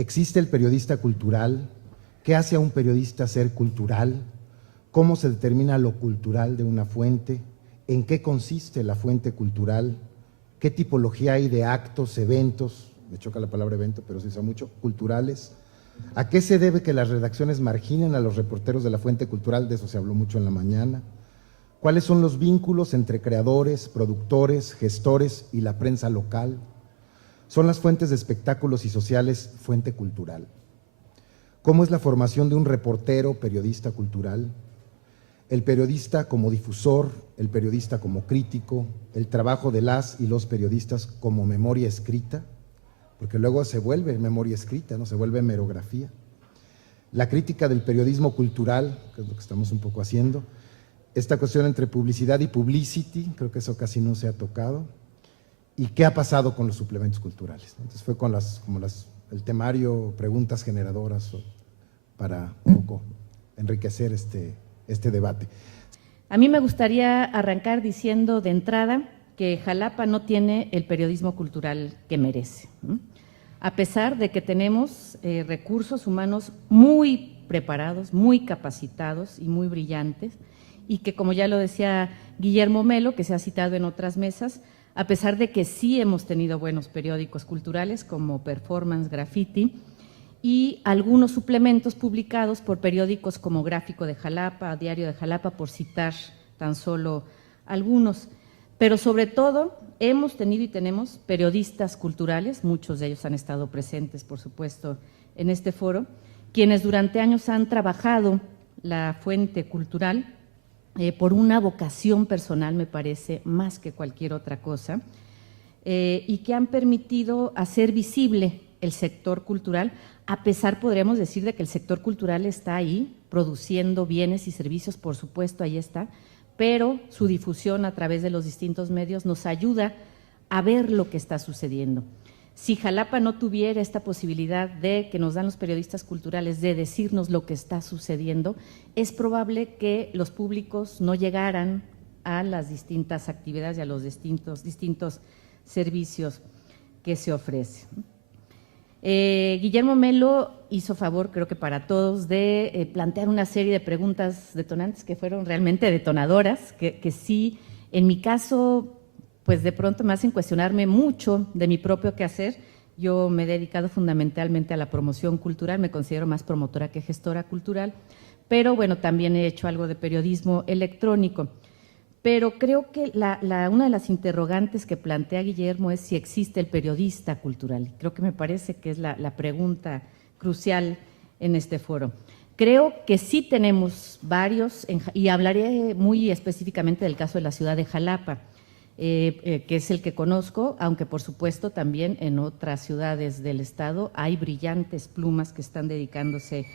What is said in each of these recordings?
¿Existe el periodista cultural? ¿Qué hace a un periodista ser cultural? ¿Cómo se determina lo cultural de una fuente? ¿En qué consiste la fuente cultural? ¿Qué tipología hay de actos, eventos? Me choca la palabra evento, pero se usa mucho, culturales. ¿A qué se debe que las redacciones marginen a los reporteros de la fuente cultural? De eso se habló mucho en la mañana. ¿Cuáles son los vínculos entre creadores, productores, gestores y la prensa local? ¿Son las fuentes de espectáculos y sociales fuente cultural? ¿Cómo es la formación de un reportero, periodista cultural? El periodista como difusor, el periodista como crítico, el trabajo de las y los periodistas como memoria escrita, porque luego se vuelve memoria escrita, ¿no? Se vuelve merografía. La crítica del periodismo cultural, que es lo que estamos un poco haciendo, esta cuestión entre publicidad y publicity, creo que eso casi no se ha tocado, y qué ha pasado con los suplementos culturales. Entonces fue con el temario, preguntas generadoras para un poco enriquecer este debate. A mí me gustaría arrancar diciendo de entrada que Jalapa no tiene el periodismo cultural que merece, ¿no? A pesar de que tenemos recursos humanos muy preparados, muy capacitados y muy brillantes, y que, como ya lo decía Guillermo Melo, que se ha citado en otras mesas, a pesar de que sí hemos tenido buenos periódicos culturales como Performance, Graffiti, y algunos suplementos publicados por periódicos como Gráfico de Jalapa, Diario de Jalapa, por citar tan solo algunos. Pero sobre todo hemos tenido y tenemos periodistas culturales, muchos de ellos han estado presentes, por supuesto, en este foro, quienes durante años han trabajado la fuente cultural por una vocación personal, me parece, más que cualquier otra cosa, y que han permitido hacer visible el sector cultural, a pesar, podríamos decir, de que el sector cultural está ahí, produciendo bienes y servicios, por supuesto, ahí está, pero su difusión a través de los distintos medios nos ayuda a ver lo que está sucediendo. Si Jalapa no tuviera esta posibilidad de que nos dan los periodistas culturales de decirnos lo que está sucediendo, es probable que los públicos no llegaran a las distintas actividades y a los distintos servicios que se ofrecen. Guillermo Melo hizo favor, creo que para todos, de plantear una serie de preguntas detonantes que fueron realmente detonadoras, que sí, en mi caso, pues de pronto me hacen cuestionarme mucho de mi propio quehacer. Yo me he dedicado fundamentalmente a la promoción cultural, me considero más promotora que gestora cultural, pero bueno, también he hecho algo de periodismo electrónico. Pero creo que una de las interrogantes que plantea Guillermo es si existe el periodista cultural. Creo que me parece que es la pregunta crucial en este foro. Creo que sí tenemos varios, y hablaré muy específicamente del caso de la ciudad de Jalapa, que es el que conozco, aunque por supuesto también en otras ciudades del estado hay brillantes plumas que están dedicándose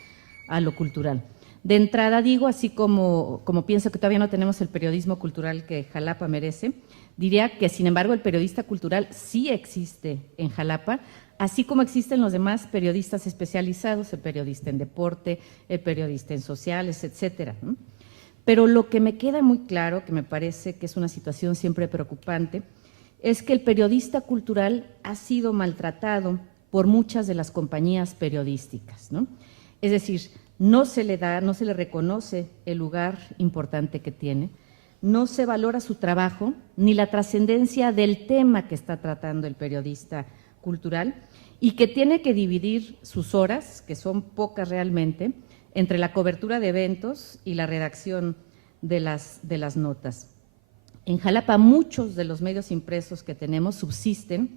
a lo cultural. De entrada digo, así como pienso que todavía no tenemos el periodismo cultural que Jalapa merece, diría que sin embargo el periodista cultural sí existe en Jalapa, así como existen los demás periodistas especializados, el periodista en deporte, el periodista en sociales, etcétera, ¿no? Pero lo que me queda muy claro, que me parece que es una situación siempre preocupante, es que el periodista cultural ha sido maltratado por muchas de las compañías periodísticas, ¿no? Es decir, no se le reconoce el lugar importante que tiene, no se valora su trabajo ni la trascendencia del tema que está tratando el periodista cultural y que tiene que dividir sus horas, que son pocas realmente, entre la cobertura de eventos y la redacción de las notas. En Jalapa muchos de los medios impresos que tenemos subsisten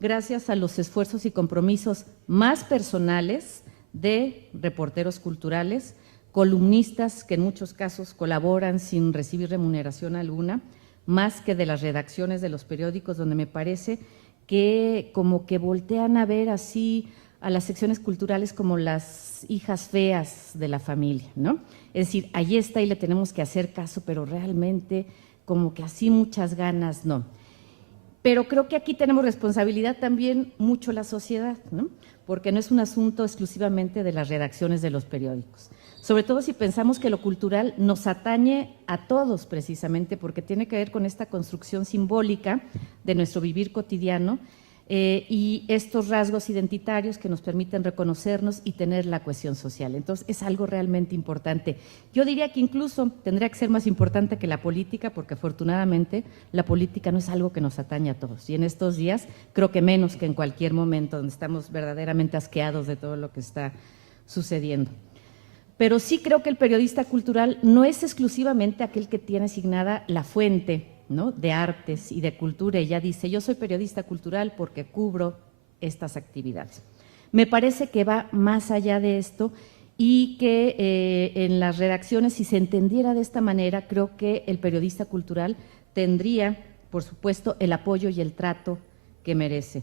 gracias a los esfuerzos y compromisos más personales de reporteros culturales, columnistas que en muchos casos colaboran sin recibir remuneración alguna, más que de las redacciones de los periódicos, donde me parece que como que voltean a ver así a las secciones culturales como las hijas feas de la familia, ¿no? Es decir, ahí está y le tenemos que hacer caso, pero realmente como que así muchas ganas no. Pero creo que aquí tenemos responsabilidad también mucho la sociedad, ¿no? Porque no es un asunto exclusivamente de las redacciones de los periódicos. Sobre todo si pensamos que lo cultural nos atañe a todos precisamente porque tiene que ver con esta construcción simbólica de nuestro vivir cotidiano y estos rasgos identitarios que nos permiten reconocernos y tener la cohesión social. Entonces, es algo realmente importante. Yo diría que incluso tendría que ser más importante que la política, porque afortunadamente la política no es algo que nos atañe a todos. Y en estos días, creo que menos que en cualquier momento donde estamos verdaderamente asqueados de todo lo que está sucediendo. Pero sí creo que el periodista cultural no es exclusivamente aquel que tiene asignada la fuente, ¿no?, de artes y de cultura. Ella dice, yo soy periodista cultural porque cubro estas actividades. Me parece que va más allá de esto y que en las redacciones, si se entendiera de esta manera, creo que el periodista cultural tendría, por supuesto, el apoyo y el trato que merece.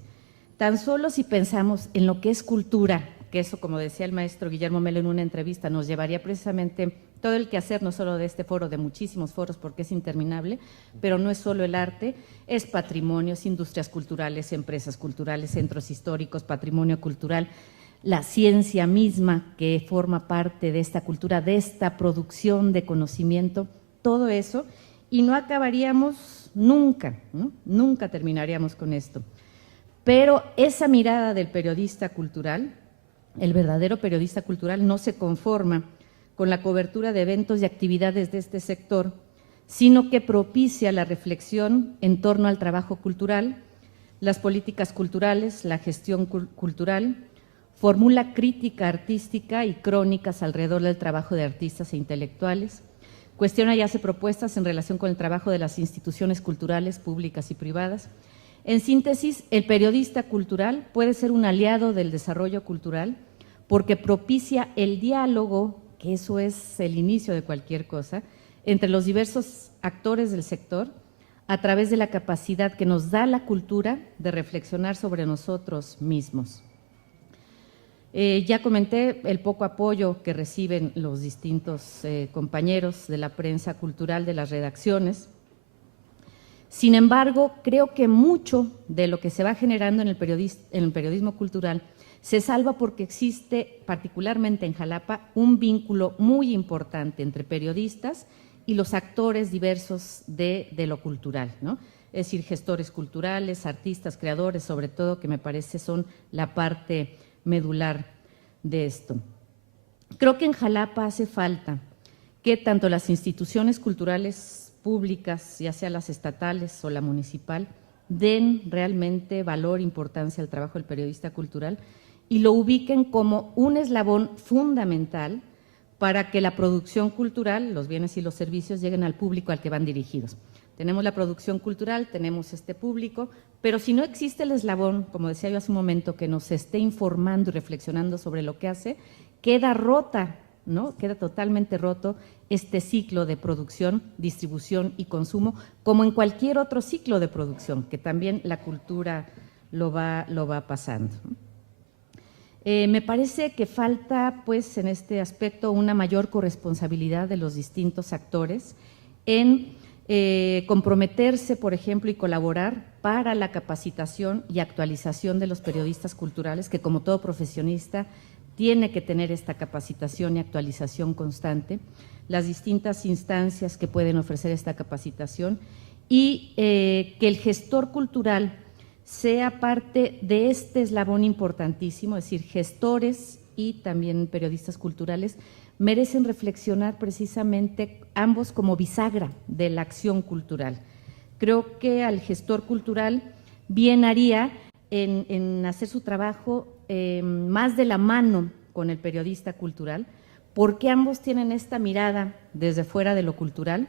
Tan solo si pensamos en lo que es cultura, que eso, como decía el maestro Guillermo Melo en una entrevista, nos llevaría precisamente todo el quehacer, no solo de este foro, de muchísimos foros, porque es interminable, pero no es solo el arte, es patrimonio, es industrias culturales, empresas culturales, centros históricos, patrimonio cultural, la ciencia misma que forma parte de esta cultura, de esta producción de conocimiento, todo eso, y no acabaríamos nunca, ¿no? Nunca terminaríamos con esto. Pero esa mirada del periodista cultural, el verdadero periodista cultural, no se conforma con la cobertura de eventos y actividades de este sector, sino que propicia la reflexión en torno al trabajo cultural, las políticas culturales, la gestión cultural, formula crítica artística y crónicas alrededor del trabajo de artistas e intelectuales, cuestiona y hace propuestas en relación con el trabajo de las instituciones culturales públicas y privadas. En síntesis, el periodista cultural puede ser un aliado del desarrollo cultural porque propicia el diálogo, que eso es el inicio de cualquier cosa, entre los diversos actores del sector, a través de la capacidad que nos da la cultura de reflexionar sobre nosotros mismos. Ya comenté el poco apoyo que reciben los distintos compañeros de la prensa cultural de las redacciones. Sin embargo, creo que mucho de lo que se va generando en el periodismo cultural se salva porque existe, particularmente en Jalapa, un vínculo muy importante entre periodistas y los actores diversos de lo cultural, ¿no? Es decir, gestores culturales, artistas, creadores, sobre todo, que me parece son la parte medular de esto. Creo que en Jalapa hace falta que tanto las instituciones culturales públicas, ya sea las estatales o la municipal, den realmente valor e importancia al trabajo del periodista cultural y lo ubiquen como un eslabón fundamental para que la producción cultural, los bienes y los servicios, lleguen al público al que van dirigidos. Tenemos la producción cultural, tenemos este público, pero si no existe el eslabón, como decía yo hace un momento, que nos esté informando y reflexionando sobre lo que hace, queda rota, ¿no? Queda totalmente roto este ciclo de producción, distribución y consumo, como en cualquier otro ciclo de producción, que también la cultura lo va pasando. Me parece que falta, pues, en este aspecto una mayor corresponsabilidad de los distintos actores en comprometerse, por ejemplo, y colaborar para la capacitación y actualización de los periodistas culturales, que como todo profesionista tiene que tener esta capacitación y actualización constante, las distintas instancias que pueden ofrecer esta capacitación y que el gestor cultural sea parte de este eslabón importantísimo, es decir, gestores y también periodistas culturales merecen reflexionar precisamente ambos como bisagra de la acción cultural. Creo que al gestor cultural bien haría en hacer su trabajo más de la mano con el periodista cultural, porque ambos tienen esta mirada desde fuera de lo cultural,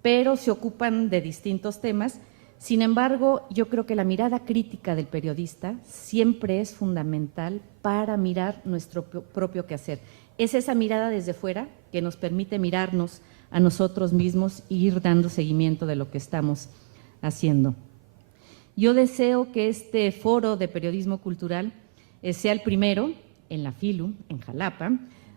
pero se ocupan de distintos temas. Sin embargo, yo creo que la mirada crítica del periodista siempre es fundamental para mirar nuestro propio quehacer. Es esa mirada desde fuera que nos permite mirarnos a nosotros mismos e ir dando seguimiento de lo que estamos haciendo. Yo deseo que este foro de periodismo cultural sea el primero en la FILU, en Jalapa,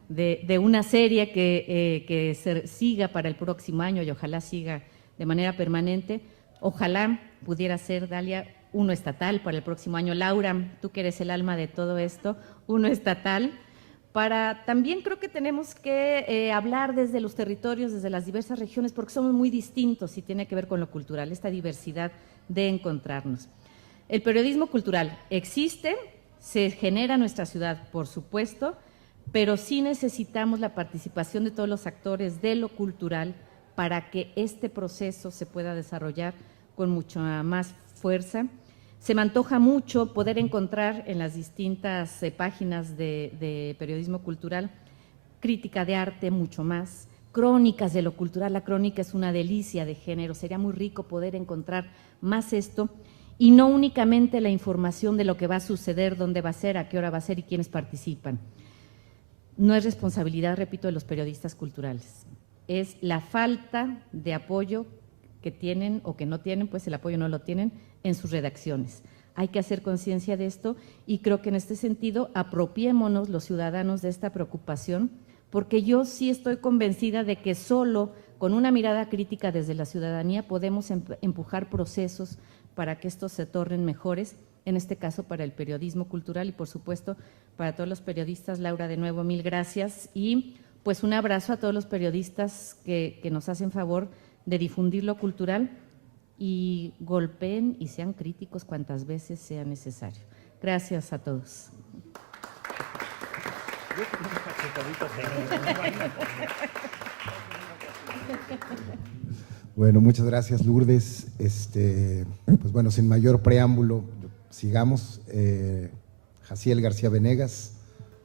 de una serie que se siga para el próximo año y ojalá siga de manera permanente. Ojalá pudiera ser, Dalia, uno estatal para el próximo año. Laura, tú que eres el alma de todo esto, uno estatal. También creo que tenemos que hablar desde los territorios, desde las diversas regiones, porque somos muy distintos y tiene que ver con lo cultural, esta diversidad de encontrarnos. El periodismo cultural existe, se genera en nuestra ciudad, por supuesto, pero sí necesitamos la participación de todos los actores de lo cultural para que este proceso se pueda desarrollar con mucha más fuerza. Se me antoja mucho poder encontrar en las distintas páginas de periodismo cultural crítica de arte, mucho más, crónicas de lo cultural. La crónica es una delicia de género, sería muy rico poder encontrar más esto y no únicamente la información de lo que va a suceder, dónde va a ser, a qué hora va a ser y quiénes participan. No es responsabilidad, repito, de los periodistas culturales, es la falta de apoyo que tienen o que no tienen, pues el apoyo no lo tienen en sus redacciones. Hay que hacer conciencia de esto y creo que en este sentido apropiémonos los ciudadanos de esta preocupación, porque yo sí estoy convencida de que solo con una mirada crítica desde la ciudadanía podemos empujar procesos para que estos se tornen mejores, en este caso para el periodismo cultural y por supuesto para todos los periodistas. Laura, de nuevo, mil gracias y pues un abrazo a todos los periodistas que nos hacen favor de difundir lo cultural y golpeen y sean críticos cuantas veces sea necesario. Gracias a todos. Bueno, muchas gracias, Lourdes. Pues bueno, sin mayor preámbulo, sigamos. Jaciel García Venegas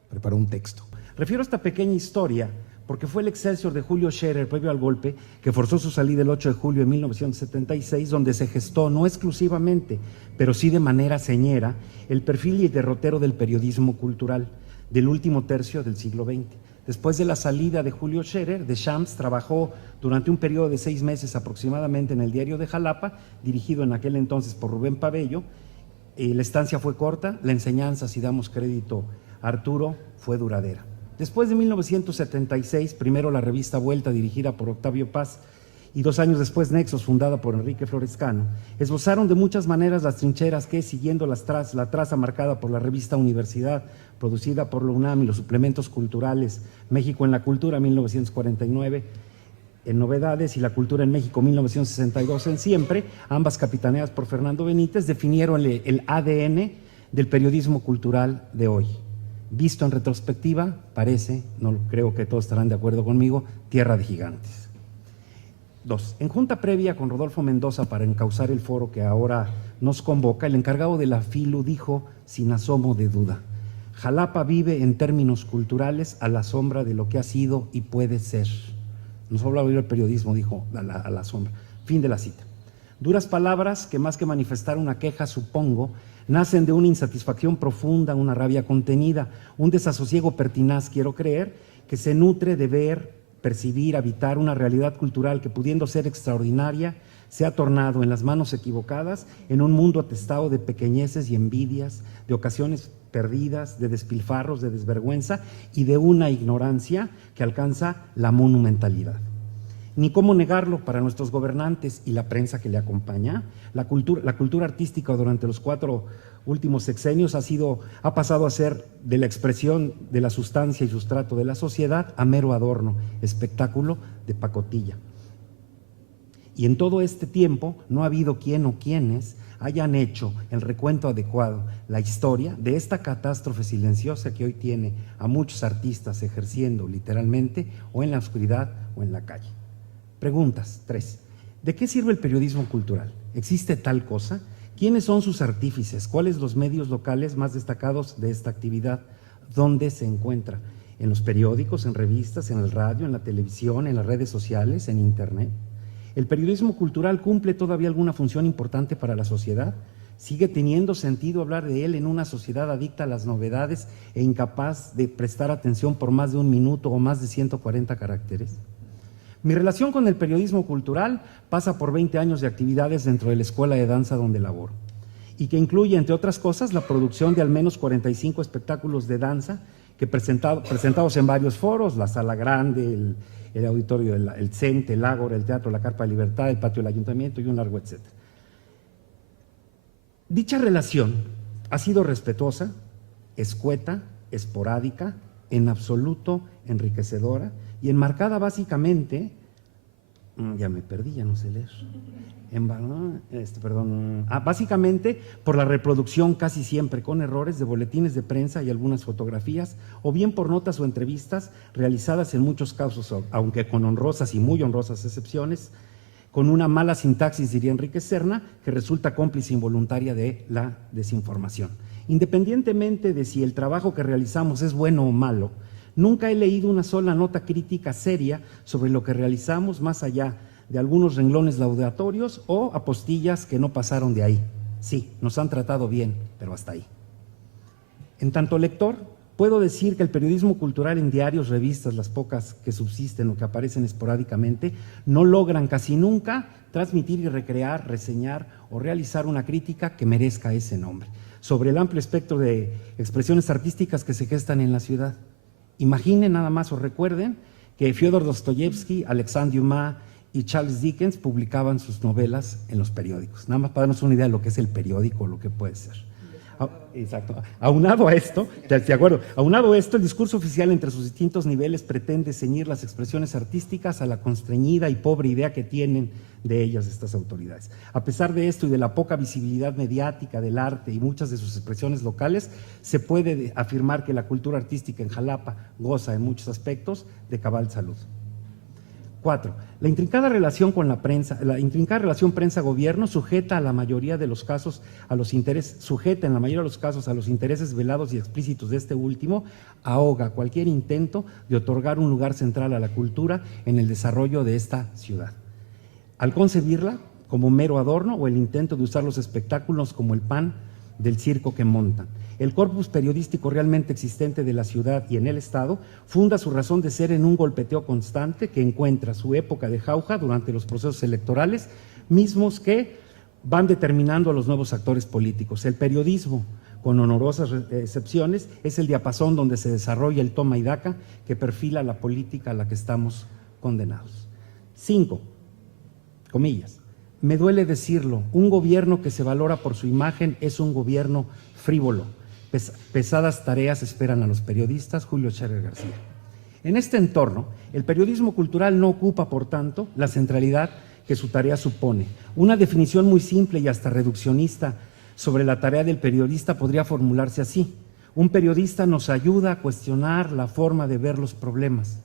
preparó un texto. Refiero a esta pequeña historia porque fue el Excelsior de Julio Scherer, previo al golpe, que forzó su salida el 8 de julio de 1976, donde se gestó, no exclusivamente, pero sí de manera señera, el perfil y derrotero del periodismo cultural del último tercio del siglo XX. Después de la salida de Julio Scherer, Deschamps trabajó durante un periodo de 6 meses aproximadamente en el Diario de Jalapa, dirigido en aquel entonces por Rubén Pabello. La estancia fue corta, la enseñanza, si damos crédito a Arturo, fue duradera. Después de 1976, primero la revista Vuelta, dirigida por Octavio Paz, y 2 años después Nexos, fundada por Enrique Florescano, esbozaron de muchas maneras las trincheras que, siguiendo la traza marcada por la revista Universidad, producida por la UNAM, y los suplementos culturales México en la Cultura, 1949, en Novedades, y La Cultura en México, 1962, en Siempre, ambas capitaneadas por Fernando Benítez, definieron el ADN del periodismo cultural de hoy. Visto en retrospectiva, parece, no creo que todos estarán de acuerdo conmigo, tierra de gigantes. 2. En junta previa con Rodolfo Mendoza para encauzar el foro que ahora nos convoca, el encargado de la FILU dijo, sin asomo de duda, Jalapa vive en términos culturales a la sombra de lo que ha sido y puede ser. No solo habla el periodismo, dijo, a la sombra. Fin de la cita. Duras palabras que, más que manifestar una queja, supongo, nacen de una insatisfacción profunda, una rabia contenida, un desasosiego pertinaz, quiero creer, que se nutre de ver, percibir, habitar una realidad cultural que, pudiendo ser extraordinaria, se ha tornado en las manos equivocadas en un mundo atestado de pequeñeces y envidias, de ocasiones perdidas, de despilfarros, de desvergüenza y de una ignorancia que alcanza la monumentalidad. Ni cómo negarlo para nuestros gobernantes y la prensa que le acompaña. La cultura artística durante los 4 últimos sexenios ha pasado a ser de la expresión de la sustancia y sustrato de la sociedad a mero adorno, espectáculo de pacotilla. Y en todo este tiempo no ha habido quien o quienes hayan hecho el recuento adecuado, la historia de esta catástrofe silenciosa que hoy tiene a muchos artistas ejerciendo literalmente o en la oscuridad o en la calle. Preguntas. 3. ¿De qué sirve el periodismo cultural? ¿Existe tal cosa? ¿Quiénes son sus artífices? ¿Cuáles los medios locales más destacados de esta actividad? ¿Dónde se encuentra? ¿En los periódicos, en revistas, en el radio, en la televisión, en las redes sociales, en internet? ¿El periodismo cultural cumple todavía alguna función importante para la sociedad? ¿Sigue teniendo sentido hablar de él en una sociedad adicta a las novedades e incapaz de prestar atención por más de 1 minuto o más de 140 caracteres? Mi relación con el periodismo cultural pasa por 20 años de actividades dentro de la escuela de danza donde laboro y que incluye, entre otras cosas, la producción de al menos 45 espectáculos de danza que presentados en varios foros, la Sala Grande, el auditorio, el CENTE, el Ágora, el Teatro La Carpa de Libertad, el Patio del Ayuntamiento y un largo etcétera. Dicha relación ha sido respetuosa, escueta, esporádica, en absoluto enriquecedora y enmarcada básicamente Ya me perdí, ya no sé leer. Básicamente por la reproducción casi siempre con errores de boletines de prensa y algunas fotografías, o bien por notas o entrevistas realizadas en muchos casos, aunque con honrosas y muy honrosas excepciones, con una mala sintaxis, diría Enrique Serna, que resulta cómplice involuntaria de la desinformación. Independientemente de si el trabajo que realizamos es bueno o malo, nunca he leído una sola nota crítica seria sobre lo que realizamos más allá de algunos renglones laudatorios o apostillas que no pasaron de ahí. Sí, nos han tratado bien, pero hasta ahí. En tanto lector, puedo decir que el periodismo cultural en diarios, revistas, las pocas que subsisten o que aparecen esporádicamente, no logran casi nunca transmitir y recrear, reseñar o realizar una crítica que merezca ese nombre, sobre el amplio espectro de expresiones artísticas que se gestan en la ciudad. Imaginen nada más o recuerden que Fyodor Dostoyevsky, Alexandre Dumas y Charles Dickens publicaban sus novelas en los periódicos. Nada más para darnos una idea de lo que es el periódico o lo que puede ser. Exacto. Aunado a esto, de acuerdo, aunado a esto, el discurso oficial entre sus distintos niveles pretende ceñir las expresiones artísticas a la constreñida y pobre idea que tienen de ellas estas autoridades. A pesar de esto y de la poca visibilidad mediática del arte y muchas de sus expresiones locales, se puede afirmar que la cultura artística en Jalapa goza en muchos aspectos de cabal salud. 4. La intrincada relación con la prensa, la intrincada relación prensa-gobierno sujeta en la mayoría de los casos a los intereses velados y explícitos de este último, ahoga cualquier intento de otorgar un lugar central a la cultura en el desarrollo de esta ciudad, al concebirla como mero adorno o el intento de usar los espectáculos como el pan del circo que montan. El corpus periodístico realmente existente de la ciudad y en el Estado funda su razón de ser en un golpeteo constante que encuentra su época de jauja durante los procesos electorales, mismos que van determinando a los nuevos actores políticos. El periodismo, con honorosas excepciones, es el diapasón donde se desarrolla el toma y daca que perfila la política a la que estamos condenados. 5, comillas. Me duele decirlo, un gobierno que se valora por su imagen es un gobierno frívolo. Pesadas tareas esperan a los periodistas. Julio Scherer García. En este entorno, el periodismo cultural no ocupa, por tanto, la centralidad que su tarea supone. Una definición muy simple y hasta reduccionista sobre la tarea del periodista podría formularse así: un periodista nos ayuda a cuestionar la forma de ver los problemas.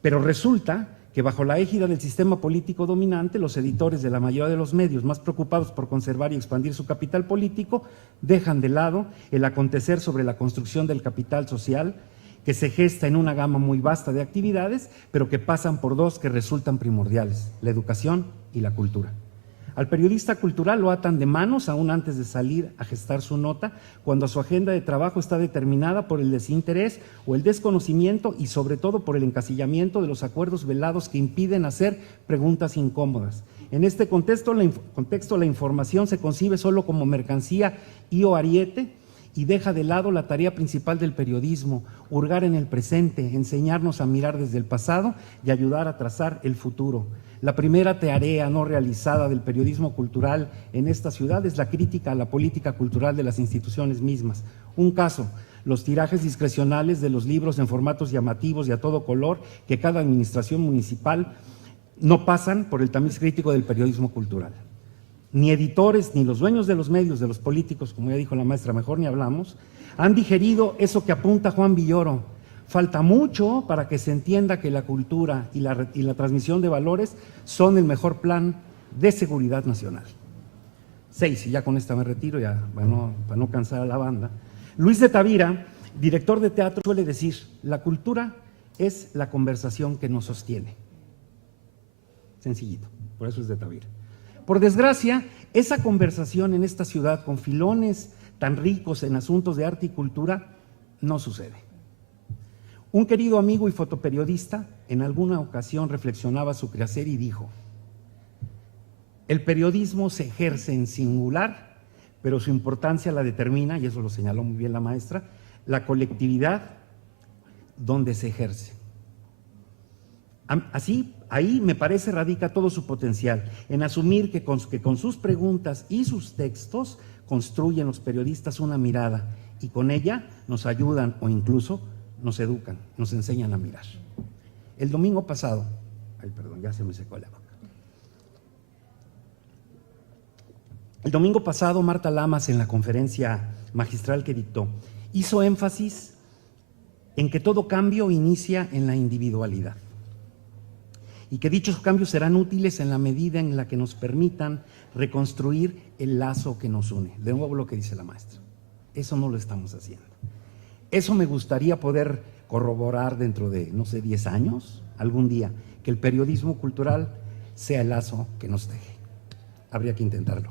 Pero resulta que bajo la égida del sistema político dominante, los editores de la mayoría de los medios, más preocupados por conservar y expandir su capital político, dejan de lado el acontecer sobre la construcción del capital social, que se gesta en una gama muy vasta de actividades, pero que pasan por dos que resultan primordiales: la educación y la cultura. Al periodista cultural lo atan de manos aún antes de salir a gestar su nota, cuando su agenda de trabajo está determinada por el desinterés o el desconocimiento y sobre todo por el encasillamiento de los acuerdos velados que impiden hacer preguntas incómodas. En este contexto, la información se concibe solo como mercancía y o ariete y deja de lado la tarea principal del periodismo: hurgar en el presente, enseñarnos a mirar desde el pasado y ayudar a trazar el futuro. La primera tarea no realizada del periodismo cultural en esta ciudad es la crítica a la política cultural de las instituciones mismas. Un caso: los tirajes discrecionales de los libros en formatos llamativos y a todo color que cada administración municipal no pasan por el tamiz crítico del periodismo cultural. Ni editores, ni los dueños de los medios, de los políticos, como ya dijo la maestra, mejor ni hablamos, han digerido eso que apunta Juan Villoro. Falta mucho para que se entienda que la cultura y la transmisión de valores son el mejor plan de seguridad nacional. 6, y ya con esta me retiro, ya para no cansar a la banda. Luis de Tavira, director de teatro, suele decir: la cultura es la conversación que nos sostiene. Sencillito, por eso es de Tavira. Por desgracia, esa conversación en esta ciudad, con filones tan ricos en asuntos de arte y cultura, no sucede. Un querido amigo y fotoperiodista en alguna ocasión reflexionaba su quehacer y dijo: el periodismo se ejerce en singular, pero su importancia la determina, y eso lo señaló muy bien la maestra, la colectividad donde se ejerce. Así, ahí me parece radica todo su potencial, en asumir que con sus preguntas y sus textos construyen los periodistas una mirada y con ella nos ayudan o incluso nos educan, nos enseñan a mirar. El domingo pasado, Ay, perdón, ya se me secó la boca. El domingo pasado, Marta Lamas, en la conferencia magistral que dictó, hizo énfasis en que todo cambio inicia en la individualidad y que dichos cambios serán útiles en la medida en la que nos permitan reconstruir el lazo que nos une. De nuevo lo que dice la maestra, eso no lo estamos haciendo. Eso me gustaría poder corroborar dentro de, no sé, 10 años, algún día, que el periodismo cultural sea el lazo que nos teje. Habría que intentarlo.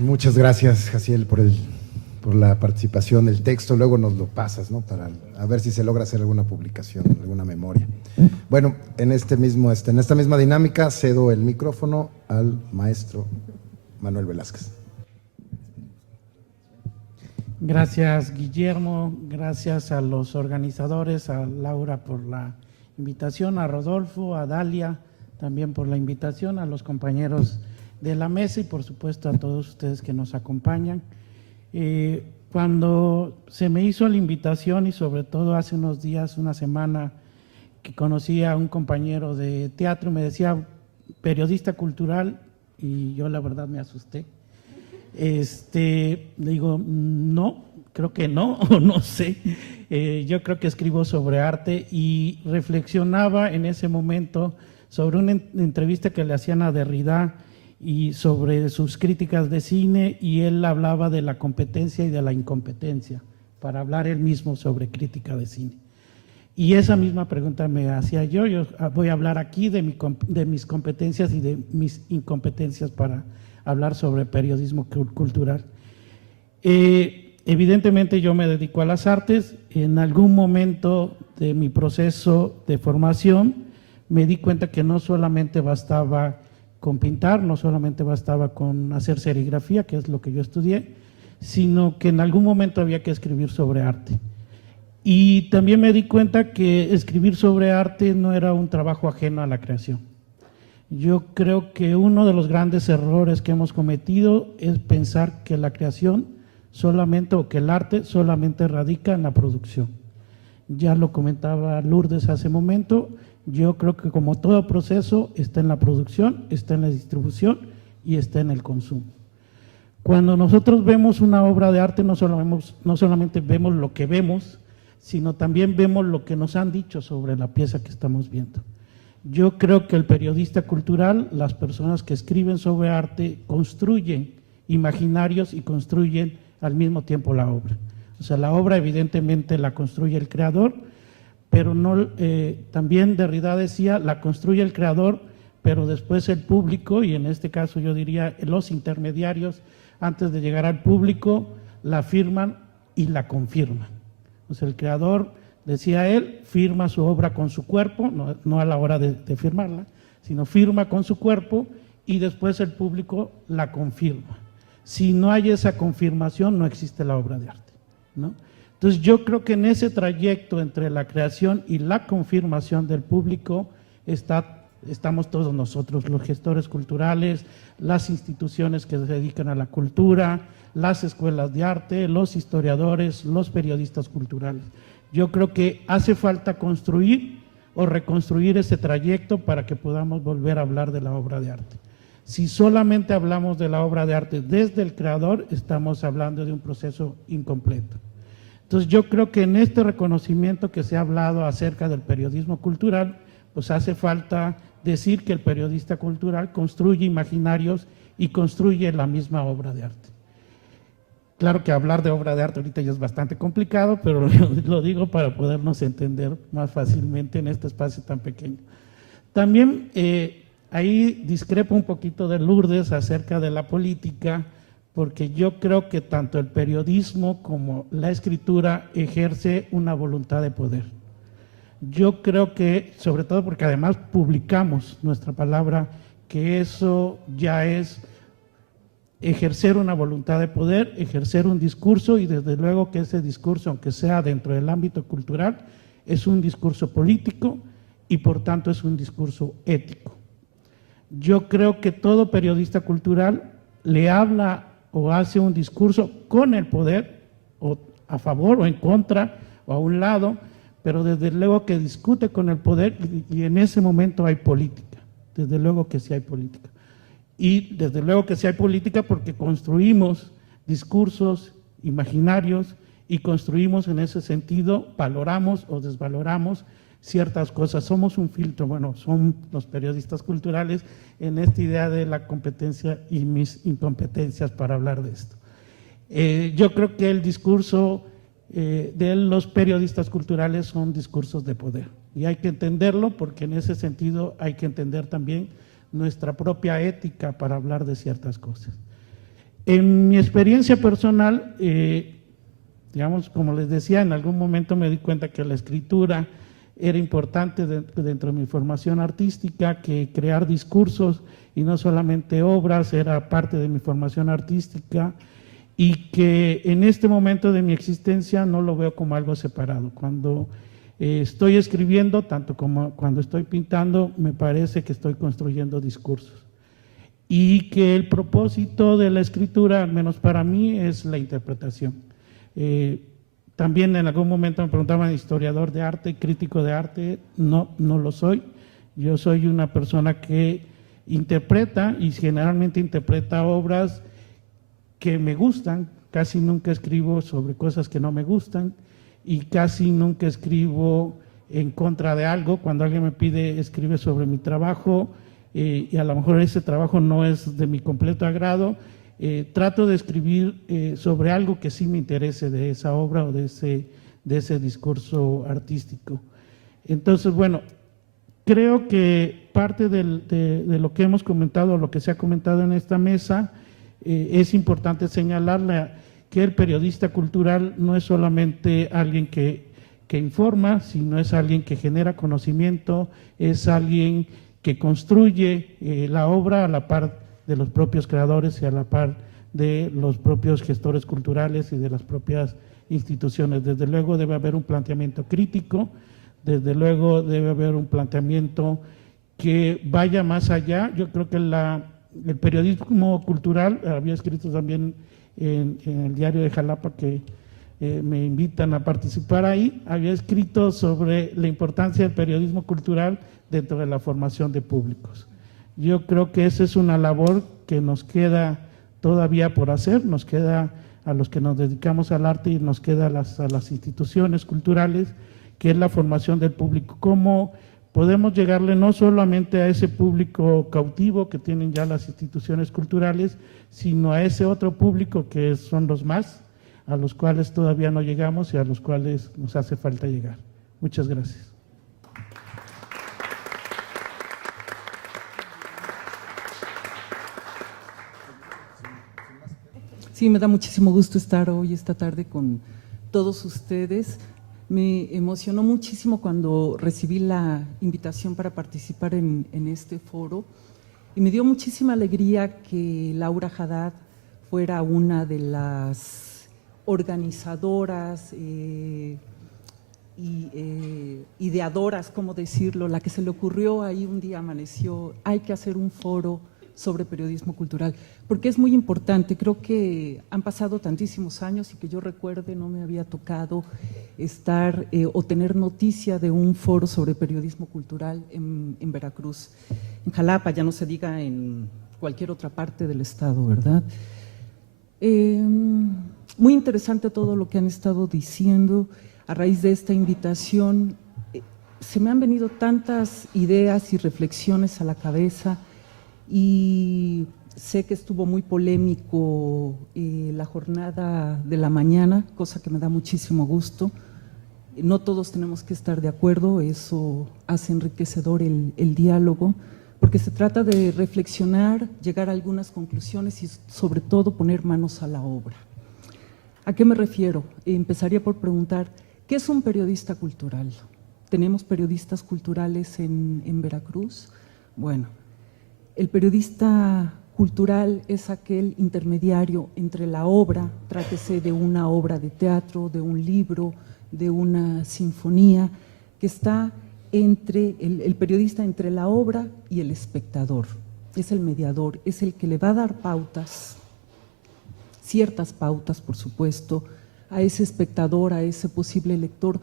Muchas gracias, Jaciel, por la participación. El texto luego nos lo pasas, ¿no? Para a ver si se logra hacer alguna publicación, alguna memoria. Bueno, en esta misma dinámica cedo el micrófono al maestro Manuel Velázquez. Gracias, Guillermo, gracias a los organizadores, a Laura por la invitación, a Rodolfo, a Dalia también por la invitación, a los compañeros de la mesa y por supuesto a todos ustedes que nos acompañan. Cuando se me hizo la invitación y sobre todo hace unos días, una semana, que conocí a un compañero de teatro, me decía periodista cultural y yo la verdad me asusté. Le digo, no, creo que no, o no sé. Yo creo que escribo sobre arte y reflexionaba en ese momento sobre una entrevista que le hacían a Derrida y sobre sus críticas de cine, y él hablaba de la competencia y de la incompetencia, para hablar él mismo sobre crítica de cine. Y esa misma pregunta me hacía yo voy a hablar aquí de mis competencias y de mis incompetencias para hablar sobre periodismo cultural. Evidentemente yo me dedico a las artes. En algún momento de mi proceso de formación me di cuenta que no solamente bastaba con pintar, no solamente bastaba con hacer serigrafía, que es lo que yo estudié, sino que en algún momento había que escribir sobre arte. Y también me di cuenta que escribir sobre arte no era un trabajo ajeno a la creación. Yo creo que uno de los grandes errores que hemos cometido es pensar que la creación solamente, o que el arte solamente radica en la producción. Ya lo comentaba Lourdes hace momento, yo creo que como todo proceso está en la producción, está en la distribución y está en el consumo. Cuando nosotros vemos una obra de arte no solamente vemos lo que vemos, sino también vemos lo que nos han dicho sobre la pieza que estamos viendo. Yo creo que el periodista cultural, las personas que escriben sobre arte, construyen imaginarios y construyen al mismo tiempo la obra. O sea, la obra evidentemente la construye el creador, pero no, también Derrida decía, la construye el creador, pero después el público, y en este caso yo diría los intermediarios, antes de llegar al público, la firman y la confirman. O sea, el creador, decía él, firma su obra con su cuerpo, no a la hora de firmarla, sino firma con su cuerpo y después el público la confirma. Si no hay esa confirmación, no existe la obra de arte, ¿no? Entonces yo creo que en ese trayecto entre la creación y la confirmación del público estamos todos nosotros, los gestores culturales, las instituciones que se dedican a la cultura, las escuelas de arte, los historiadores, los periodistas culturales. Yo creo que hace falta construir o reconstruir ese trayecto para que podamos volver a hablar de la obra de arte. Si solamente hablamos de la obra de arte desde el creador, estamos hablando de un proceso incompleto. Entonces yo creo que en este reconocimiento que se ha hablado acerca del periodismo cultural, pues hace falta decir que el periodista cultural construye imaginarios y construye la misma obra de arte. Claro que hablar de obra de arte ahorita ya es bastante complicado, pero lo digo para podernos entender más fácilmente en este espacio tan pequeño. También ahí discrepo un poquito de Lourdes acerca de la política, porque yo creo que tanto el periodismo como la escritura ejerce una voluntad de poder. Yo creo que, sobre todo porque además publicamos nuestra palabra, que eso ya es ejercer una voluntad de poder, ejercer un discurso, y desde luego que ese discurso, aunque sea dentro del ámbito cultural, es un discurso político y por tanto es un discurso ético. Yo creo que todo periodista cultural le habla o hace un discurso con el poder, o a favor o en contra, o a un lado, pero desde luego que discute con el poder y en ese momento hay política, desde luego que sí hay política. Y desde luego que sí hay política porque construimos discursos imaginarios y construimos en ese sentido, valoramos o desvaloramos ciertas cosas. Somos un filtro, bueno, son los periodistas culturales en esta idea de la competencia y mis incompetencias para hablar de esto. Yo creo que el discurso de los periodistas culturales son discursos de poder y hay que entenderlo porque en ese sentido hay que entender también nuestra propia ética para hablar de ciertas cosas. En mi experiencia personal, digamos, como les decía, en algún momento me di cuenta que la escritura era importante dentro de mi formación artística, que crear discursos y no solamente obras era parte de mi formación artística y que en este momento de mi existencia no lo veo como algo separado. Cuando estoy escribiendo, tanto como cuando estoy pintando, me parece que estoy construyendo discursos. Y que el propósito de la escritura, al menos para mí, es la interpretación. También en algún momento me preguntaban, historiador de arte, crítico de arte. No, no lo soy. Yo soy una persona que interpreta y generalmente interpreta obras que me gustan. Casi nunca escribo sobre cosas que no me gustan y casi nunca escribo en contra de algo. Cuando alguien me pide, escribe sobre mi trabajo, y a lo mejor ese trabajo no es de mi completo agrado, trato de escribir sobre algo que sí me interese de esa obra o de ese discurso artístico. Entonces, bueno, creo que parte de lo que hemos comentado, lo que se ha comentado en esta mesa, es importante señalar que el periodista cultural no es solamente alguien que informa, sino es alguien que genera conocimiento, es alguien que construye la obra a la par de los propios creadores y a la par de los propios gestores culturales y de las propias instituciones. Desde luego debe haber un planteamiento crítico, desde luego debe haber un planteamiento que vaya más allá. Yo creo que el periodismo cultural, había escrito también en el diario de Jalapa que me invitan a participar ahí, había escrito sobre la importancia del periodismo cultural dentro de la formación de públicos. Yo creo que esa es una labor que nos queda todavía por hacer, nos queda a los que nos dedicamos al arte y nos queda a las instituciones culturales, que es la formación del público. ¿Cómo podemos llegarle no solamente a ese público cautivo que tienen ya las instituciones culturales, sino a ese otro público que son los más, a los cuales todavía no llegamos y a los cuales nos hace falta llegar? Muchas gracias. Sí, me da muchísimo gusto estar hoy, esta tarde, con todos ustedes. Me emocionó muchísimo cuando recibí la invitación para participar en este foro y me dio muchísima alegría que Laura Haddad fuera una de las organizadoras ideadoras, ¿cómo decirlo? La que se le ocurrió ahí un día amaneció, hay que hacer un foro sobre periodismo cultural, porque es muy importante. Creo que han pasado tantísimos años y que yo recuerde no me había tocado estar o tener noticia de un foro sobre periodismo cultural en Veracruz, en Jalapa, ya no se diga en cualquier otra parte del estado, ¿verdad? Muy interesante todo lo que han estado diciendo. A raíz de esta invitación se me han venido tantas ideas y reflexiones a la cabeza. Y sé que estuvo muy polémico la jornada de la mañana, cosa que me da muchísimo gusto. No todos tenemos que estar de acuerdo, eso hace enriquecedor el diálogo, porque se trata de reflexionar, llegar a algunas conclusiones y sobre todo poner manos a la obra. ¿A qué me refiero? Empezaría por preguntar, ¿qué es un periodista cultural? ¿Tenemos periodistas culturales en Veracruz? Bueno, el periodista cultural es aquel intermediario entre la obra, trátese de una obra de teatro, de un libro, de una sinfonía, que está entre el periodista entre la obra y el espectador. Es el mediador, es el que le va a dar pautas ciertas pautas, por supuesto, a ese espectador, a ese posible lector,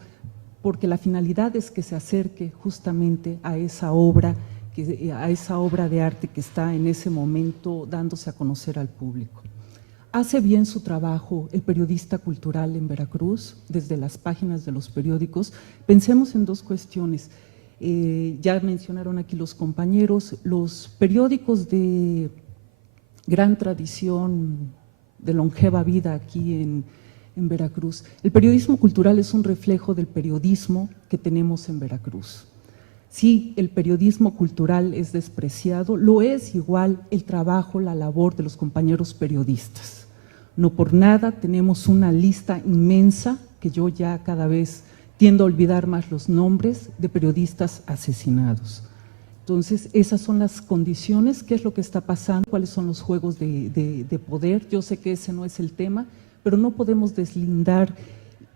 porque la finalidad es que se acerque justamente a esa obra de arte que está en ese momento dándose a conocer al público. Hace bien su trabajo el periodista cultural en Veracruz, desde las páginas de los periódicos. Pensemos en dos cuestiones. Ya mencionaron aquí los compañeros, los periódicos de gran tradición, de longeva vida aquí en Veracruz. El periodismo cultural es un reflejo del periodismo que tenemos en Veracruz. Sí, el periodismo cultural es despreciado, lo es igual el trabajo, la labor de los compañeros periodistas. No por nada tenemos una lista inmensa, que yo ya cada vez tiendo a olvidar más los nombres, de periodistas asesinados. Entonces, esas son las condiciones, qué es lo que está pasando, cuáles son los juegos de poder. Yo sé que ese no es el tema, pero no podemos deslindar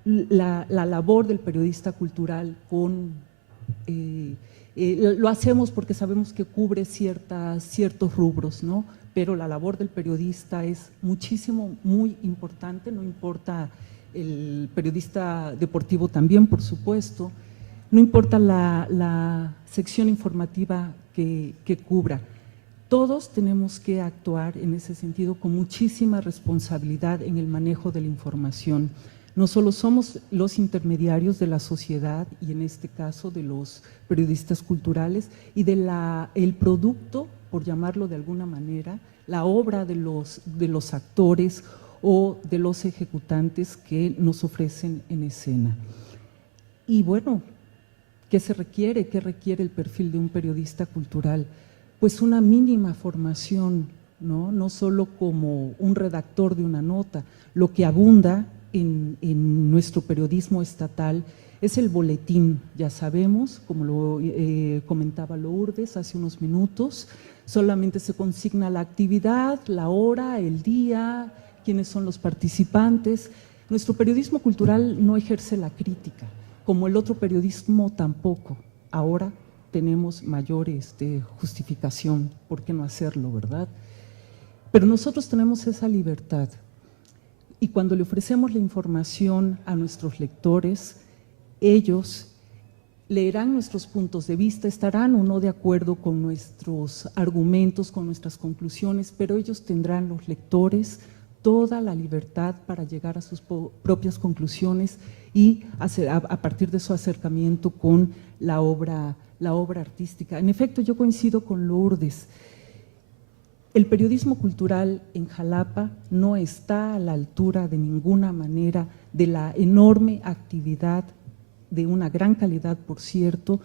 la labor del periodista cultural con… lo hacemos porque sabemos que cubre ciertos rubros, ¿no? Pero la labor del periodista es muchísimo, muy importante, no importa el periodista deportivo también, por supuesto, no importa la sección informativa que cubra. Todos tenemos que actuar en ese sentido con muchísima responsabilidad en el manejo de la información. No solo somos los intermediarios de la sociedad y en este caso de los periodistas culturales y el producto, por llamarlo de alguna manera, la obra de los actores o de los ejecutantes que nos ofrecen en escena. Y bueno, ¿qué se requiere? ¿Qué requiere el perfil de un periodista cultural? Pues una mínima formación, no solo como un redactor de una nota. Lo que abunda en nuestro periodismo estatal es el boletín, ya sabemos, como lo comentaba Lourdes hace unos minutos, solamente se consigna la actividad, la hora, el día, quiénes son los participantes. Nuestro periodismo cultural no ejerce la crítica, como el otro periodismo tampoco. Ahora tenemos mayor justificación, ¿por qué no hacerlo, verdad? Pero nosotros tenemos esa libertad y cuando le ofrecemos la información a nuestros lectores, ellos leerán nuestros puntos de vista, estarán o no de acuerdo con nuestros argumentos, con nuestras conclusiones, pero ellos tendrán, los lectores, toda la libertad para llegar a sus propias conclusiones y a partir de su acercamiento con la obra artística. En efecto, yo coincido con Lourdes. El periodismo cultural en Jalapa no está a la altura de ninguna manera de la enorme actividad, de una gran calidad, por cierto,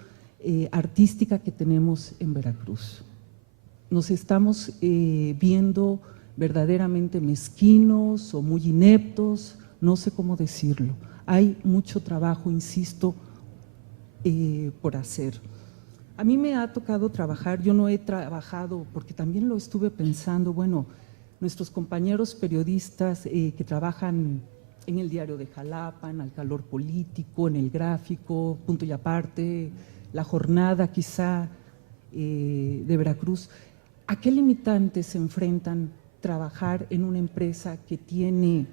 artística que tenemos en Veracruz. Nos estamos viendo verdaderamente mezquinos o muy ineptos, no sé cómo decirlo. Hay mucho trabajo, insisto, por hacer. A mí me ha tocado trabajar, yo no he trabajado, porque también lo estuve pensando, bueno, nuestros compañeros periodistas que trabajan en el Diario de Jalapa, en El Calor Político, en El Gráfico, Punto y Aparte, La Jornada quizá de Veracruz, ¿a qué limitantes se enfrentan trabajar en una empresa que tiene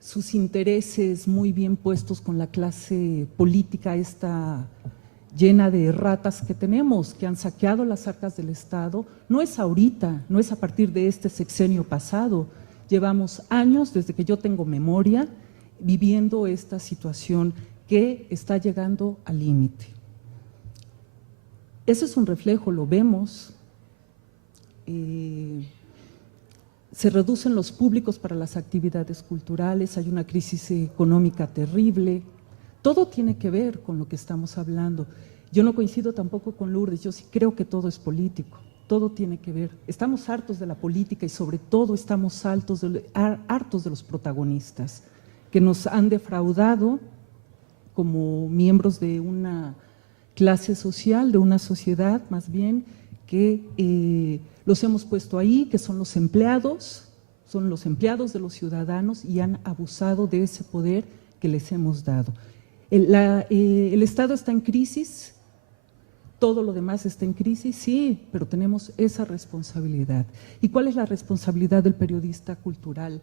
sus intereses muy bien puestos con la clase política esta llena de ratas que tenemos, que han saqueado las arcas del Estado? No es ahorita, no es a partir de este sexenio pasado, llevamos años, desde que yo tengo memoria, viviendo esta situación que está llegando al límite. Ese es un reflejo, lo vemos. Se reducen los públicos para las actividades culturales, hay una crisis económica terrible. Todo tiene que ver con lo que estamos hablando. Yo no coincido tampoco con Lourdes, yo sí creo que todo es político, todo tiene que ver. Estamos hartos de la política y sobre todo estamos hartos de los protagonistas que nos han defraudado como miembros de una clase social, de una sociedad más bien, que los hemos puesto ahí, que son los empleados de los ciudadanos y han abusado de ese poder que les hemos dado. El Estado está en crisis, todo lo demás está en crisis, sí, pero tenemos esa responsabilidad. ¿Y cuál es la responsabilidad del periodista cultural?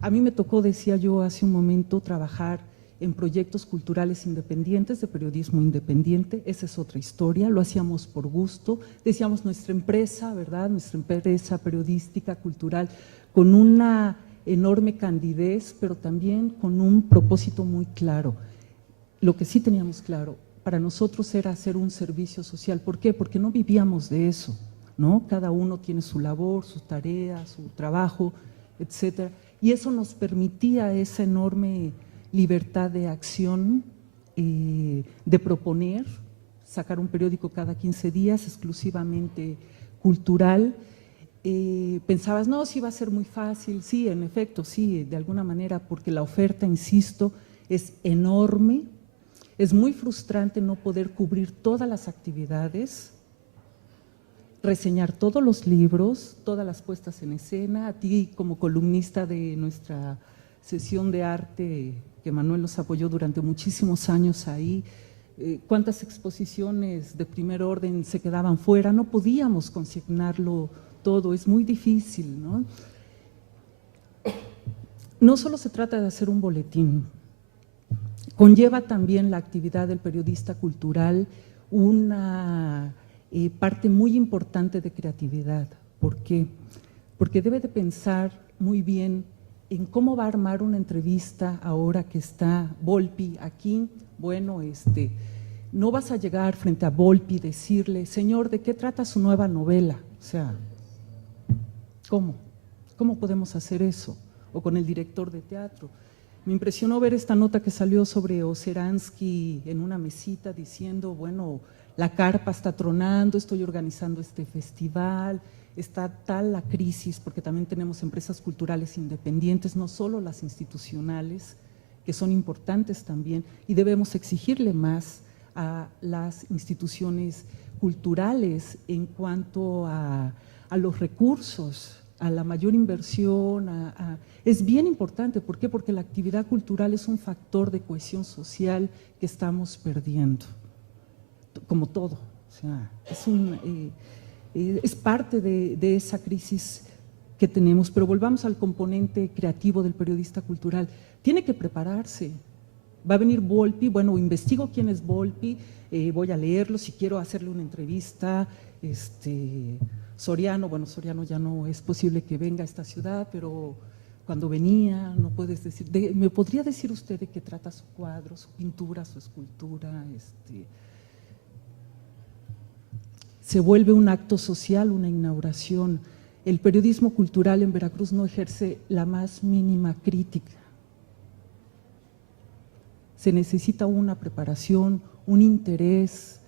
A mí me tocó, decía yo hace un momento, trabajar en proyectos culturales independientes, de periodismo independiente, esa es otra historia, lo hacíamos por gusto, decíamos nuestra empresa, ¿verdad? Nuestra empresa periodística, cultural, con una enorme candidez, pero también con un propósito muy claro. Lo que sí teníamos claro, para nosotros era hacer un servicio social. ¿Por qué? Porque no vivíamos de eso, ¿no? Cada uno tiene su labor, su tarea, su trabajo, etcétera. Y eso nos permitía esa enorme libertad de acción, de proponer, sacar un periódico cada 15 días exclusivamente cultural. Pensabas, no, sí va a ser muy fácil, sí, en efecto, sí, de alguna manera, porque la oferta, insisto, es enorme, es muy frustrante no poder cubrir todas las actividades, reseñar todos los libros, todas las puestas en escena. A ti como columnista de nuestra sesión de arte, que Manuel nos apoyó durante muchísimos años ahí, cuántas exposiciones de primer orden se quedaban fuera, no podíamos consignarlo todo, es muy difícil, ¿no? No solo se trata de hacer un boletín, conlleva también la actividad del periodista cultural una parte muy importante de creatividad. ¿Por qué? Porque debe de pensar muy bien en cómo va a armar una entrevista ahora que está Volpi aquí. Bueno, no vas a llegar frente a Volpi y decirle, señor, ¿de qué trata su nueva novela? O sea, ¿cómo? ¿Cómo podemos hacer eso? O con el director de teatro. Me impresionó ver esta nota que salió sobre Oceransky en una mesita diciendo, bueno, la carpa está tronando, estoy organizando este festival, está tal la crisis, porque también tenemos empresas culturales independientes, no solo las institucionales, que son importantes también, y debemos exigirle más a las instituciones culturales en cuanto a los recursos, a la mayor inversión, es bien importante. ¿Por qué? Porque la actividad cultural es un factor de cohesión social que estamos perdiendo, como todo. O sea, es parte de esa crisis que tenemos. Pero volvamos al componente creativo del periodista cultural. Tiene que prepararse. Va a venir Volpi, bueno, investigo quién es Volpi, voy a leerlo, si quiero hacerle una entrevista, Soriano, bueno, Soriano ya no es posible que venga a esta ciudad, pero cuando venía, no puedes decir, ¿me podría decir usted de qué trata su cuadro, su pintura, su escultura? Se vuelve un acto social, una inauguración. El periodismo cultural en Veracruz no ejerce la más mínima crítica. Se necesita una preparación, un interés,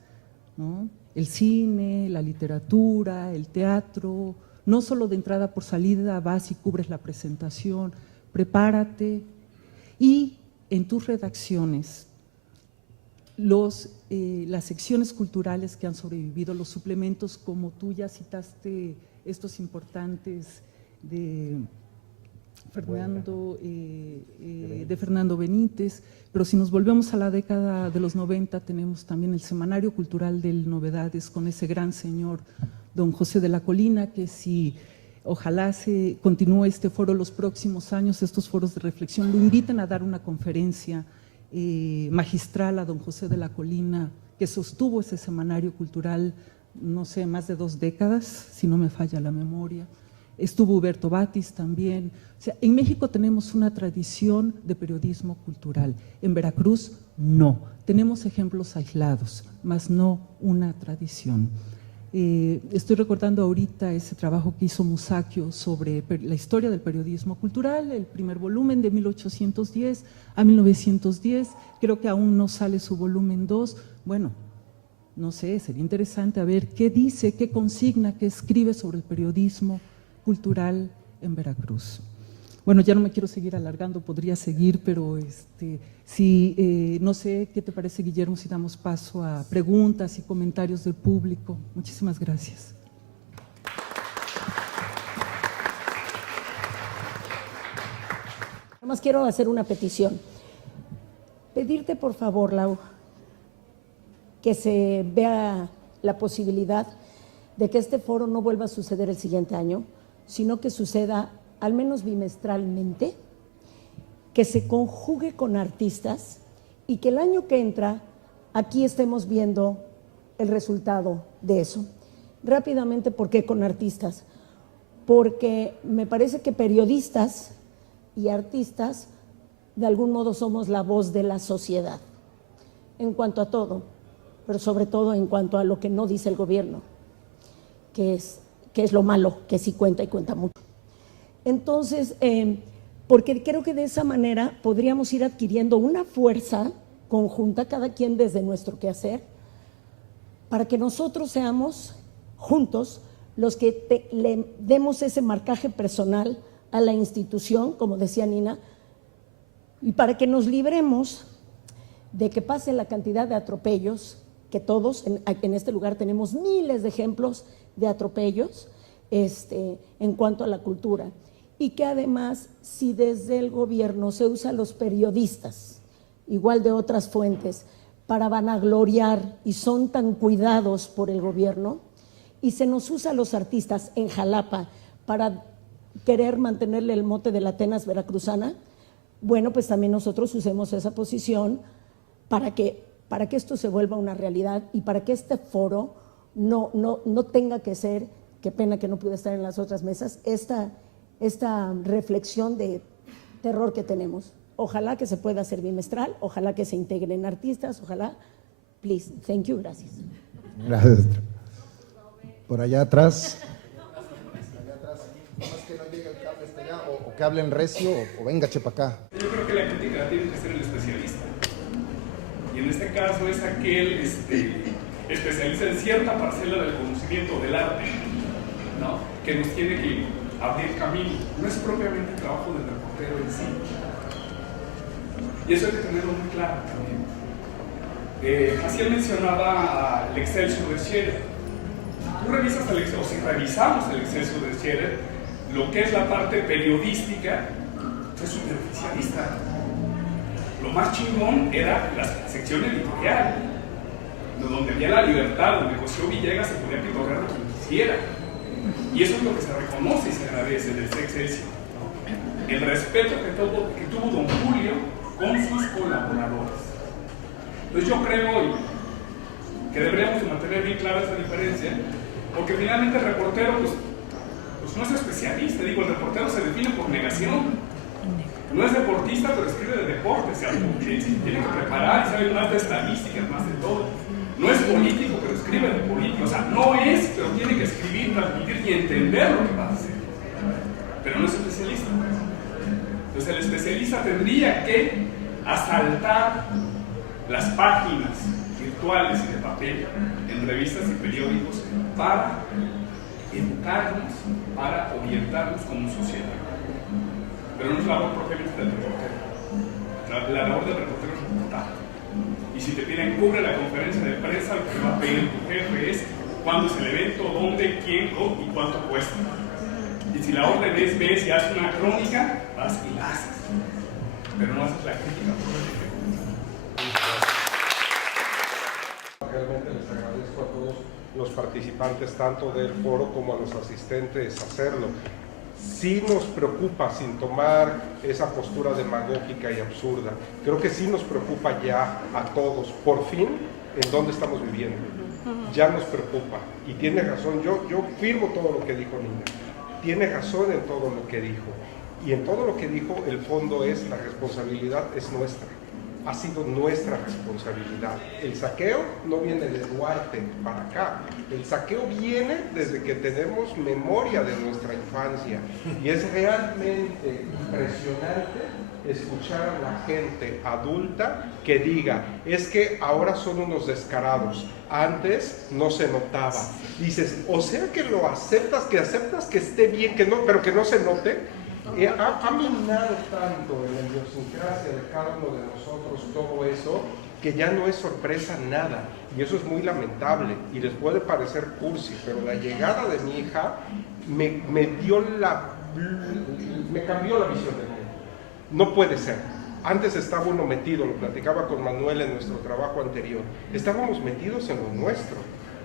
¿no? El cine, la literatura, el teatro, no solo de entrada por salida vas y cubres la presentación, prepárate. Y en tus redacciones, las secciones culturales que han sobrevivido, los suplementos, como tú ya citaste estos importantes de Fernando Benítez, pero si nos volvemos a la década de los 90, tenemos también el Semanario Cultural del Novedades con ese gran señor, don José de la Colina, que si ojalá se continúe este foro los próximos años, estos foros de reflexión, lo inviten a dar una conferencia magistral a don José de la Colina, que sostuvo ese semanario cultural, no sé, más de 2 décadas, si no me falla la memoria. Estuvo Huberto Batis también. O sea, en México tenemos una tradición de periodismo cultural, en Veracruz no. Tenemos ejemplos aislados, mas no una tradición. Estoy recordando ahorita ese trabajo que hizo Musacchio sobre la historia del periodismo cultural, el primer volumen de 1810 a 1910, creo que aún no sale su volumen 2. Bueno, no sé, sería interesante a ver qué dice, qué consigna, qué escribe sobre el periodismo cultural en Veracruz. Bueno, ya no me quiero seguir alargando, podría seguir, pero no sé qué te parece, Guillermo, si damos paso a preguntas y comentarios del público. Muchísimas gracias. Nada más quiero hacer una petición. Pedirte, por favor, Lau, que se vea la posibilidad de que este foro no vuelva a suceder el siguiente año, sino que suceda al menos bimestralmente, que se conjugue con artistas y que el año que entra aquí estemos viendo el resultado de eso. Rápidamente, ¿por qué con artistas? Porque me parece que periodistas y artistas de algún modo somos la voz de la sociedad en cuanto a todo, pero sobre todo en cuanto a lo que no dice el gobierno, que es lo malo, que sí cuenta y cuenta mucho. Entonces, porque creo que de esa manera podríamos ir adquiriendo una fuerza conjunta, cada quien desde nuestro quehacer, para que nosotros seamos juntos los que le demos ese marcaje personal a la institución, como decía Nina, y para que nos libremos de que pase la cantidad de atropellos, que todos en este lugar tenemos miles de ejemplos de atropellos en cuanto a la cultura, y que además, si desde el gobierno se usa a los periodistas, igual de otras fuentes, para vanagloriar y son tan cuidados por el gobierno, y se nos usa a los artistas en Jalapa para querer mantenerle el mote de la Atenas veracruzana, bueno, pues también nosotros usemos esa posición para que esto se vuelva una realidad y para que este foro no tenga que ser, qué pena que no pude estar en las otras mesas, esta reflexión de terror que tenemos. Ojalá que se pueda hacer bimestral, ojalá que se integren artistas, ojalá, please, thank you, gracias. Gracias. Por allá atrás. No es que no llegue el cable hasta allá, o que hablen recio, o venga, chepa acá. Yo creo que la crítica tiene que ser el especialista. Y en este caso es aquel especialista en cierta parcela del conocimiento del arte, ¿no? Que nos tiene que abrir camino. No es propiamente el trabajo del reportero en sí. Y eso hay que tenerlo muy claro también. Jaciel mencionaba el Excelsior de Scherer. Tú revisas o si revisamos el Excelsior de Scherer, lo que es la parte periodística es superficialista. Lo más chingón era la sección editorial, donde había la libertad, donde José Villegas se podía pitorrear a quien quisiera. Y eso es lo que se reconoce y se agradece del Excelsior. El respeto que tuvo don Julio con sus colaboradores. Entonces yo creo que deberíamos mantener bien clara esa diferencia, porque finalmente el reportero pues no es especialista, digo, el reportero se define por negación. No es deportista, pero escribe de deporte, o sea, tiene que preparar y sabe más de estadísticas, más de todo. No es político, pero escribe de político, o sea, no es, pero tiene que escribir, transmitir y entender lo que va a hacer. Pero no es especialista. Entonces el especialista tendría que asaltar las páginas virtuales y de papel en revistas y periódicos para educarnos, para orientarnos como sociedad. Pero no es labor propiamente del reportero. La labor del reportero es reportar. Y si te piden cubre la conferencia de prensa, lo que te va a pedir tu jefe es cuándo es el evento, dónde, quién, cómo y cuánto cuesta. Y si la orden es ves y haces una crónica, vas y la haces. Pero no haces la crítica propiamente. Realmente les agradezco a todos los participantes, tanto del foro como a los asistentes, hacerlo. Sí nos preocupa, sin tomar esa postura demagógica y absurda, creo que sí nos preocupa ya a todos, por fin, en dónde estamos viviendo. Ya nos preocupa, y tiene razón, yo firmo todo lo que dijo Nina, tiene razón en todo lo que dijo, y en todo lo que dijo el fondo es, la responsabilidad es nuestra. Ha sido nuestra responsabilidad. El saqueo no viene de Duarte para acá. El saqueo viene desde que tenemos memoria de nuestra infancia. Y es realmente impresionante escuchar a la gente adulta que diga, es que ahora son unos descarados. Antes no se notaba. Dices, o sea que lo aceptas que esté bien, que no, pero que no se note. Ha minado tanto en la idiosincrasia de cada uno de nosotros todo eso, que ya no es sorpresa nada, y eso es muy lamentable, y les puede parecer cursi, pero la llegada de mi hija me cambió la visión del mundo. No puede ser. Antes estaba uno metido, lo platicaba con Manuel en nuestro trabajo anterior, estábamos metidos en lo nuestro.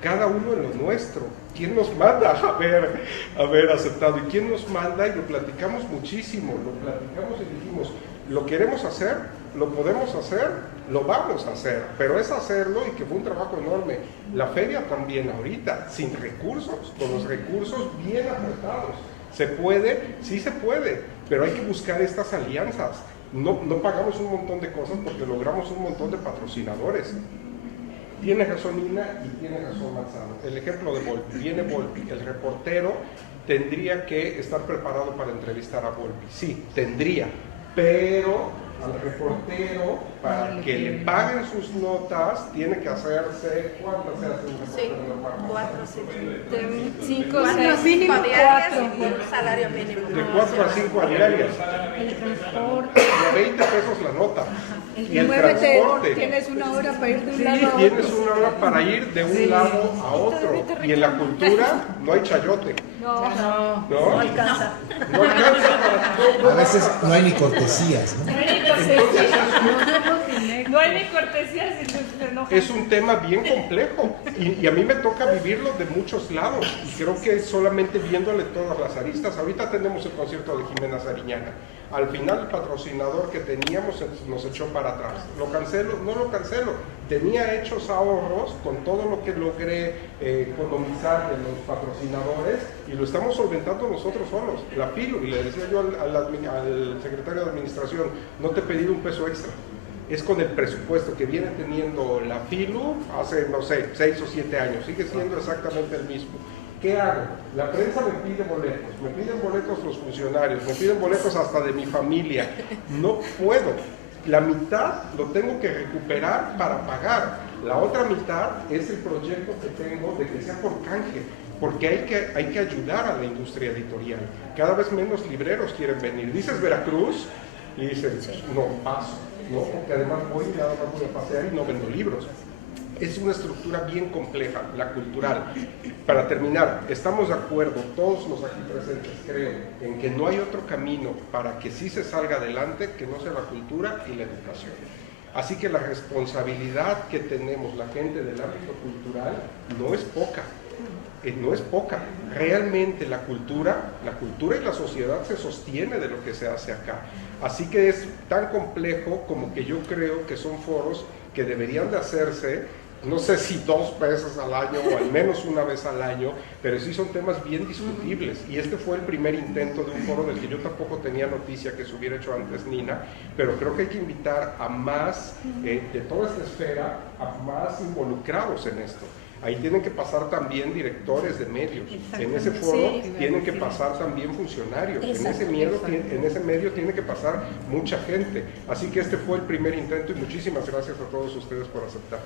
cada uno en lo nuestro. ¿Quién nos manda a haber aceptado? ¿Y quién nos manda? Y lo platicamos muchísimo, lo platicamos y dijimos, lo queremos hacer, lo podemos hacer, lo vamos a hacer, pero es hacerlo y que fue un trabajo enorme. La feria también ahorita, sin recursos, con los recursos bien apretados. ¿Se puede? Sí se puede, pero hay que buscar estas alianzas. No pagamos un montón de cosas porque logramos un montón de patrocinadores. Tiene razón Nina y tiene razón Manzano. El ejemplo de Volpi, viene Volpi, el reportero tendría que estar preparado para entrevistar a Volpi. Sí, tendría, pero al reportero, para que le paguen sus notas, tiene que hacerse, ¿cuántas se hace un reportero? Sí, 4, 5, 6, mínimo 4 y un salario mínimo. De 4 a 5 a diarias. El transporte. De 20 pesos la nota. Y el Muévete, transporte. tienes una hora para ir de un lado a otro. Tienes una hora para ir de un lado a otro. Y en la cultura no hay chayote. No alcanza. No alcanza para todo. A veces no hay ni cortesías, ¿no? No hay ni cortesías y se enojan. Es un tema bien complejo y a mí me toca vivirlo de muchos lados y creo que solamente viéndole todas las aristas. Ahorita tenemos el concierto de Jimena Sariñana. Al final el patrocinador que teníamos nos echó para atrás. ¿Lo cancelo? No lo cancelo. Tenía hechos ahorros con todo lo que logré economizar de los patrocinadores y lo estamos solventando nosotros solos. La FILU, y le decía yo al secretario de Administración, no te he pedido un peso extra. Es con el presupuesto que viene teniendo la FILU hace, no sé, 6 o 7 años. Sigue siendo exactamente el mismo. ¿Qué hago? La prensa me pide me piden boletos los funcionarios, me piden boletos hasta de mi familia. No puedo. La mitad lo tengo que recuperar para pagar. La otra mitad es el proyecto que tengo de que sea por canje, porque hay que ayudar a la industria editorial. Cada vez menos libreros quieren venir. Dices Veracruz y dices, no, paso, ¿no? Porque además voy y nada más voy a pasear y no vendo libros. Es una estructura bien compleja, la cultural. Para terminar, estamos de acuerdo, todos los aquí presentes, creo, en que no hay otro camino para que sí se salga adelante que no sea la cultura y la educación. Así que la responsabilidad que tenemos la gente del ámbito cultural no es poca. No es poca. Realmente la cultura y la sociedad se sostiene de lo que se hace acá. Así que es tan complejo como que yo creo que son foros que deberían de hacerse, no sé si 2 veces al año o al menos una vez al año, pero sí son temas bien discutibles. Y este fue el primer intento de un foro del que yo tampoco tenía noticia que se hubiera hecho antes Nina, pero creo que hay que invitar a más de toda esta esfera, a más involucrados en esto. Ahí tienen que pasar también directores de medios. En ese foro tienen que pasar también funcionarios. En ese medio tiene que pasar mucha gente. Así que este fue el primer intento y muchísimas gracias a todos ustedes por aceptar.